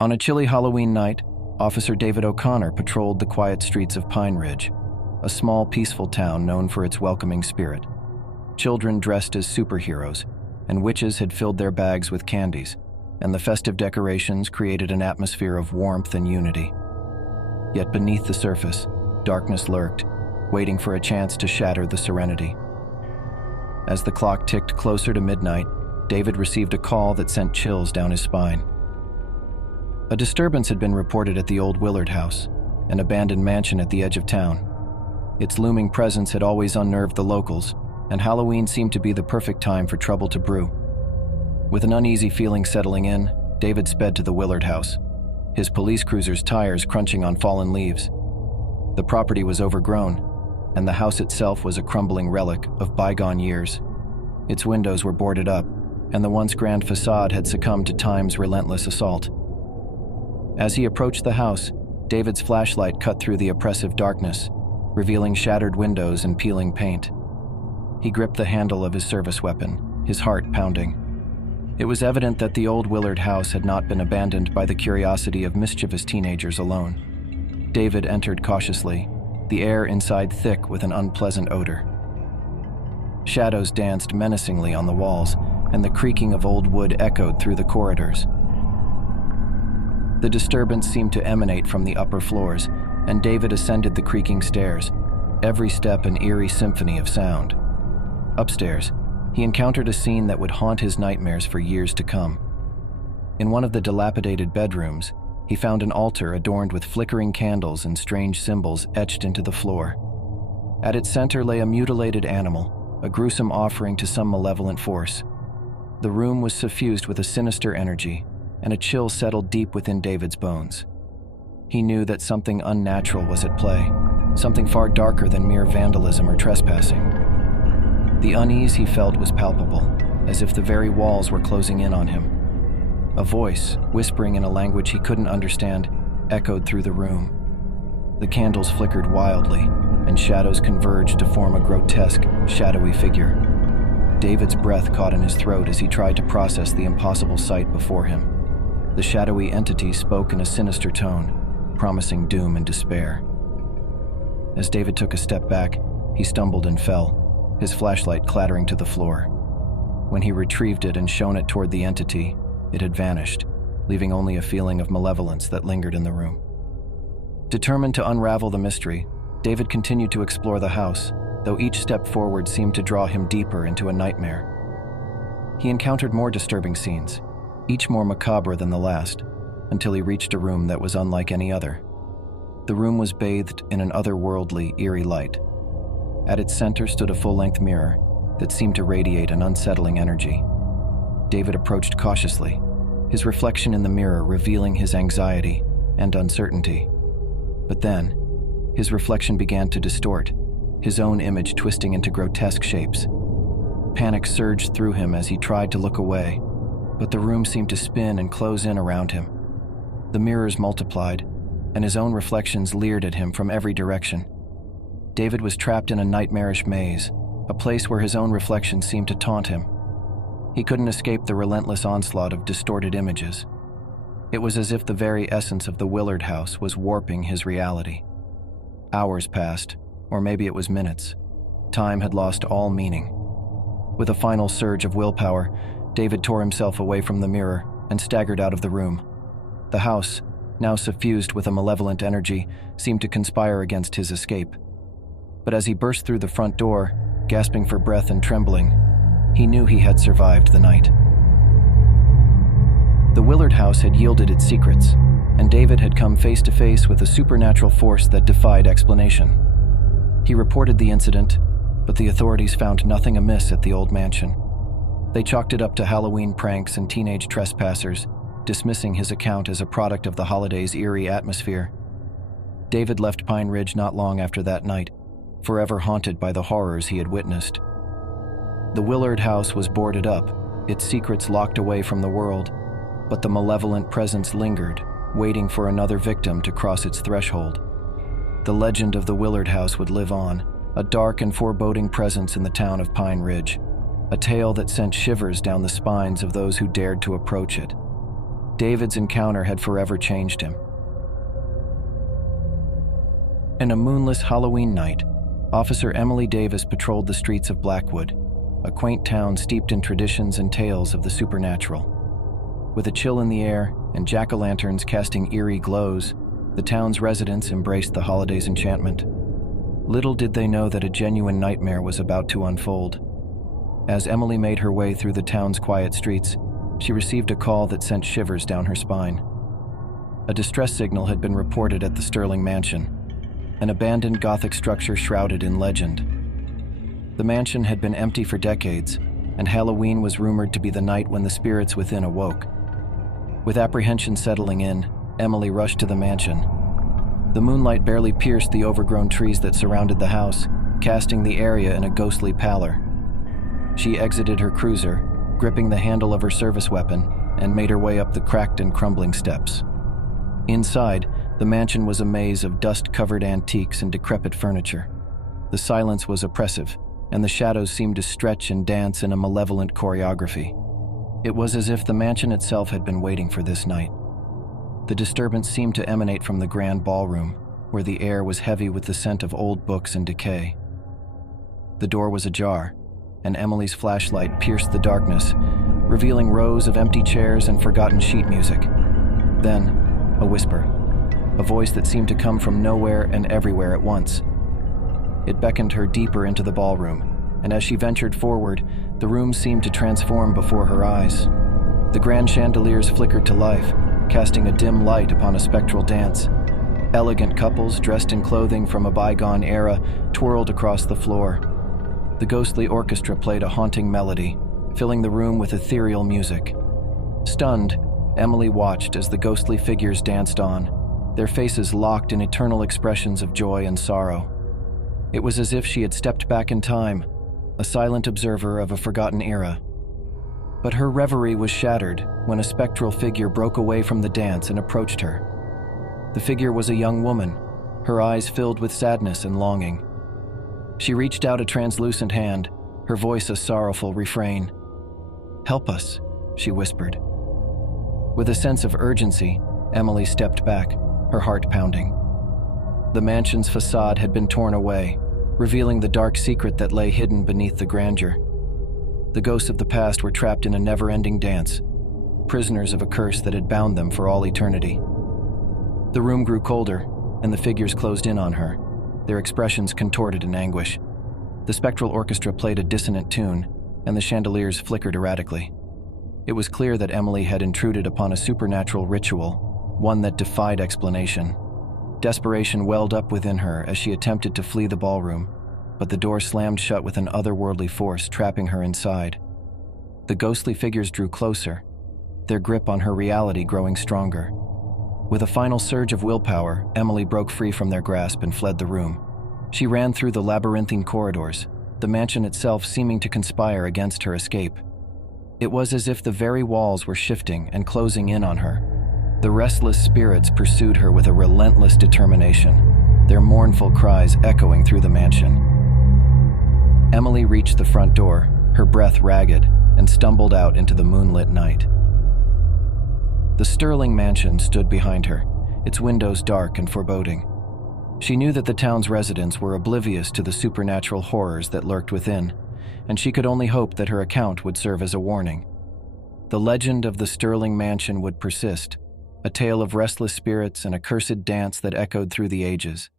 On a chilly Halloween night, Officer David O'Connor patrolled the quiet streets of Pine Ridge, a small, peaceful town known for its welcoming spirit. Children dressed as superheroes, and witches had filled their bags with candies, and the festive decorations created an atmosphere of warmth and unity. Yet beneath the surface, darkness lurked, waiting for a chance to shatter the serenity. As the clock ticked closer to midnight, David received a call that sent chills down his spine. A disturbance had been reported at the old Willard house, an abandoned mansion at the edge of town. Its looming presence had always unnerved the locals, and Halloween seemed to be the perfect time for trouble to brew. With an uneasy feeling settling in, David sped to the Willard house, his police cruiser's tires crunching on fallen leaves. The property was overgrown, and the house itself was a crumbling relic of bygone years. Its windows were boarded up, and the once grand facade had succumbed to time's relentless assault. As he approached the house, David's flashlight cut through the oppressive darkness, revealing shattered windows and peeling paint. He gripped the handle of his service weapon, his heart pounding. It was evident that the old Willard house had not been abandoned by the curiosity of mischievous teenagers alone. David entered cautiously, the air inside thick with an unpleasant odor. Shadows danced menacingly on the walls, and the creaking of old wood echoed through the corridors. The disturbance seemed to emanate from the upper floors, and David ascended the creaking stairs, every step an eerie symphony of sound. Upstairs, he encountered a scene that would haunt his nightmares for years to come. In one of the dilapidated bedrooms, he found an altar adorned with flickering candles and strange symbols etched into the floor. At its center lay a mutilated animal, a gruesome offering to some malevolent force. The room was suffused with a sinister energy, and a chill settled deep within David's bones. He knew that something unnatural was at play, something far darker than mere vandalism or trespassing. The unease he felt was palpable, as if the very walls were closing in on him. A voice, whispering in a language he couldn't understand, echoed through the room. The candles flickered wildly, and shadows converged to form a grotesque, shadowy figure. David's breath caught in his throat as he tried to process the impossible sight before him. The shadowy entity spoke in a sinister tone, promising doom and despair. As David took a step back, he stumbled and fell, his flashlight clattering to the floor. When he retrieved it and shone it toward the entity, it had vanished, leaving only a feeling of malevolence that lingered in the room. Determined to unravel the mystery, David continued to explore the house, though each step forward seemed to draw him deeper into a nightmare. He encountered more disturbing scenes, each more macabre than the last, until he reached a room that was unlike any other. The room was bathed in an otherworldly, eerie light. At its center stood a full-length mirror that seemed to radiate an unsettling energy. David approached cautiously, his reflection in the mirror revealing his anxiety and uncertainty. But then, his reflection began to distort, his own image twisting into grotesque shapes. Panic surged through him as he tried to look away, but the room seemed to spin and close in around him. The mirrors multiplied, and his own reflections leered at him from every direction. David was trapped in a nightmarish maze, a place where his own reflections seemed to taunt him. He couldn't escape the relentless onslaught of distorted images. It was as if the very essence of the Willard house was warping his reality. Hours passed, or maybe it was minutes. Time had lost all meaning. With a final surge of willpower, David tore himself away from the mirror and staggered out of the room. The house, now suffused with a malevolent energy, seemed to conspire against his escape. But as he burst through the front door, gasping for breath and trembling, he knew he had survived the night. The Willard house had yielded its secrets, and David had come face to face with a supernatural force that defied explanation. He reported the incident, but the authorities found nothing amiss at the old mansion. They chalked it up to Halloween pranks and teenage trespassers, dismissing his account as a product of the holiday's eerie atmosphere. David left Pine Ridge not long after that night, forever haunted by the horrors he had witnessed. The Willard house was boarded up, its secrets locked away from the world, but the malevolent presence lingered, waiting for another victim to cross its threshold. The legend of the Willard house would live on, a dark and foreboding presence in the town of Pine Ridge, a tale that sent shivers down the spines of those who dared to approach it. David's encounter had forever changed him. In a moonless Halloween night, Officer Emily Davis patrolled the streets of Blackwood, a quaint town steeped in traditions and tales of the supernatural. With a chill in the air and jack-o'-lanterns casting eerie glows, the town's residents embraced the holiday's enchantment. Little did they know that a genuine nightmare was about to unfold. As Emily made her way through the town's quiet streets, she received a call that sent shivers down her spine. A distress signal had been reported at the Sterling Mansion, an abandoned Gothic structure shrouded in legend. The mansion had been empty for decades, and Halloween was rumored to be the night when the spirits within awoke. With apprehension settling in, Emily rushed to the mansion. The moonlight barely pierced the overgrown trees that surrounded the house, casting the area in a ghostly pallor. She exited her cruiser, gripping the handle of her service weapon, and made her way up the cracked and crumbling steps. Inside, the mansion was a maze of dust-covered antiques and decrepit furniture. The silence was oppressive, and the shadows seemed to stretch and dance in a malevolent choreography. It was as if the mansion itself had been waiting for this night. The disturbance seemed to emanate from the grand ballroom, where the air was heavy with the scent of old books and decay. The door was ajar, and Emily's flashlight pierced the darkness, revealing rows of empty chairs and forgotten sheet music. Then, a whisper, a voice that seemed to come from nowhere and everywhere at once. It beckoned her deeper into the ballroom, and as she ventured forward, the room seemed to transform before her eyes. The grand chandeliers flickered to life, casting a dim light upon a spectral dance. Elegant couples dressed in clothing from a bygone era twirled across the floor. The ghostly orchestra played a haunting melody, filling the room with ethereal music. Stunned, Emily watched as the ghostly figures danced on, their faces locked in eternal expressions of joy and sorrow. It was as if she had stepped back in time, a silent observer of a forgotten era. But her reverie was shattered when a spectral figure broke away from the dance and approached her. The figure was a young woman, her eyes filled with sadness and longing. She reached out a translucent hand, her voice a sorrowful refrain. "Help us," she whispered. With a sense of urgency, Emily stepped back, her heart pounding. The mansion's facade had been torn away, revealing the dark secret that lay hidden beneath the grandeur. The ghosts of the past were trapped in a never-ending dance, prisoners of a curse that had bound them for all eternity. The room grew colder, and the figures closed in on her, their expressions contorted in anguish. The spectral orchestra played a dissonant tune, and the chandeliers flickered erratically. It was clear that Emily had intruded upon a supernatural ritual, one that defied explanation. Desperation welled up within her as she attempted to flee the ballroom, but the door slammed shut with an otherworldly force trapping her inside. The ghostly figures drew closer, their grip on her reality growing stronger. With a final surge of willpower, Emily broke free from their grasp and fled the room. She ran through the labyrinthine corridors, the mansion itself seeming to conspire against her escape. It was as if the very walls were shifting and closing in on her. The restless spirits pursued her with a relentless determination, their mournful cries echoing through the mansion. Emily reached the front door, her breath ragged, and stumbled out into the moonlit night. The Sterling Mansion stood behind her, its windows dark and foreboding. She knew that the town's residents were oblivious to the supernatural horrors that lurked within, and she could only hope that her account would serve as a warning. The legend of the Sterling Mansion would persist, a tale of restless spirits and a cursed dance that echoed through the ages.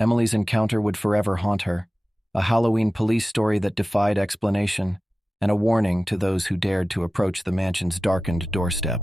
Emily's encounter would forever haunt her, a Halloween police story that defied explanation, and a warning to those who dared to approach the mansion's darkened doorstep.